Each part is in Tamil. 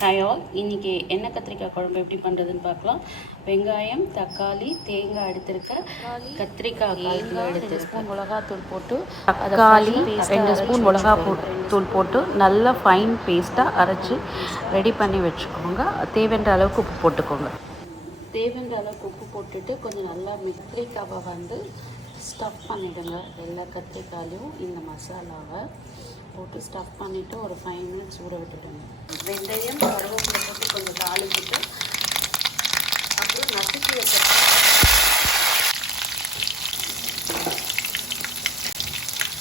ஹாய் ஆல், இன்றைக்கி எண்ணெய் கத்திரிக்காய் குழம்பு எப்படி பண்ணுறதுன்னு பார்க்கலாம். வெங்காயம், தக்காளி, தேங்காய் எடுத்துருக்கேன், கத்திரிக்காய் 1 கிலோ எடுத்து ஸ்பூன் மிளகாத்தூள் போட்டு, தக்காளி 2 ஸ்பூன் மிளகாத்தூள் போட்டு நல்லா ஃபைன் பேஸ்ட்டாக அரைச்சி ரெடி பண்ணி வச்சுக்கோங்க. தேவையான அளவுக்கு உப்பு போட்டுக்கோங்க. தேவையான அளவுக்கு உப்பு போட்டுட்டு கொஞ்சம் நல்லா கத்திரிக்காவை ஸ்டஃப் பண்ணிவிடுங்க. எல்லா கத்திரிக்காயிலையும் இந்த மசாலாவை போட்டு ஸ்டஃப் பண்ணிவிட்டு ஒரு 5 மினிட்ஸ் ஊற விட்டுடுங்க. வெந்தயம், கருவேப்பிலை போட்டு கொஞ்சம் தாளிச்சிட்டு அப்புறம் நசுக்கி வச்ச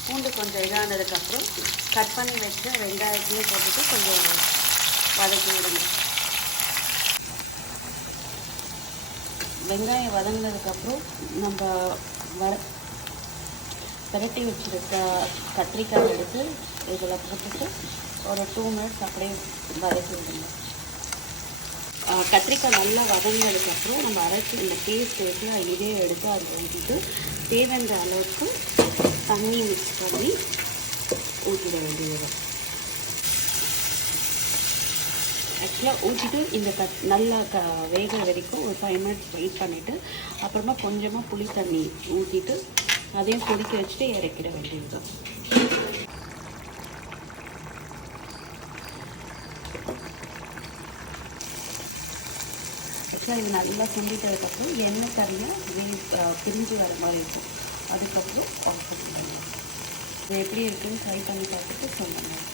பூண்டு கொஞ்சம் இதானதுக்கப்புறம் கட் பண்ணி வச்ச வெங்காயத்தையும் போட்டுட்டு கொஞ்சம் வதக்கி விடுங்க. வெங்காயம் வதங்கினதுக்கப்புறம் நம்ம பிரட்டி வச்சுருக்க கத்திரிக்காய் எடுத்து இதில் போட்டுட்டு ஒரு 2 மினிட்ஸ் அப்படியே வதக்கி விடுங்க. கத்திரிக்காய் நல்லா வதங்கினதுக்கப்புறம் நம்ம அரைச்சி இந்த பேஸ்ட் எடுத்து இதே எடுத்து அதை ஊற்றிட்டு தேவையான அளவுக்கு தண்ணி மிக்ஸ் பண்ணி ஊற்றிட வேண்டியது. ஆக்சுவலாக ஊற்றிட்டு இந்த நல்லா வேக வரைக்கும் ஒரு 5 மினிட்ஸ் வெயிட் பண்ணிவிட்டு அப்புறமா கொஞ்சமாக புளி தண்ணி ஊற்றிட்டு அதையும் கொதிக்க வச்சுட்டு இறக்கிட வேண்டியது. ஆக்சுவலாக இது நல்லா சுண்டிட்டதுக்கப்புறம் எண்ணெய் தனியாக பிரிஞ்சு வர மாதிரி இருக்கும். அதுக்கப்புறம் ஆஃப் பண்ணிடுங்க. இது எப்படி இருக்குன்னு ட்ரை பண்ணி பார்த்துட்டு சொல்லுங்கள்.